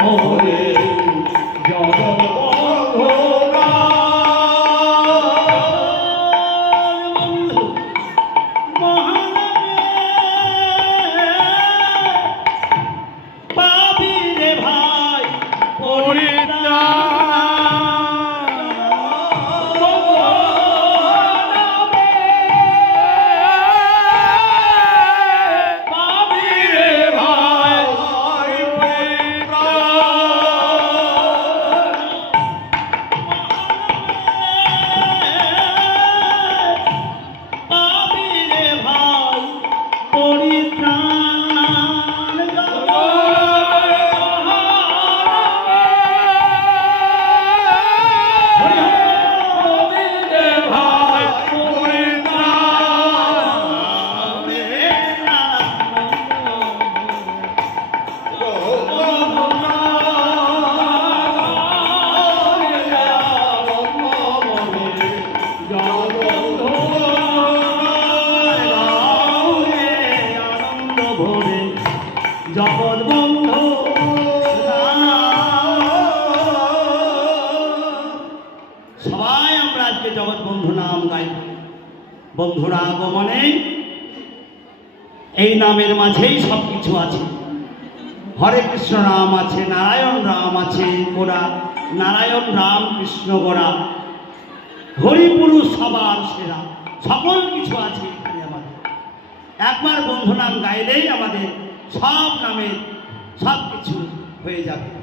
ভরে জগৎ জগৎ বন্ধু সবাই আমরা আজকে জগৎ বন্ধু নাম গাই। বন্ধুরা আগমনে এই নামের মাঝেই সব কিছু আছে। হরে কৃষ্ণ নাম আছে, নারায়ণ রাম আছে গোড়া, নারায়ণ রাম কৃষ্ণ গোড়া, হরিপুরুষ সবার সেরা, সকল কিছু আছে এখানে আমাদের। একবার বন্ধু নাম গাইলেই আমাদের সব নামে সব কিছু হয়ে যাবে।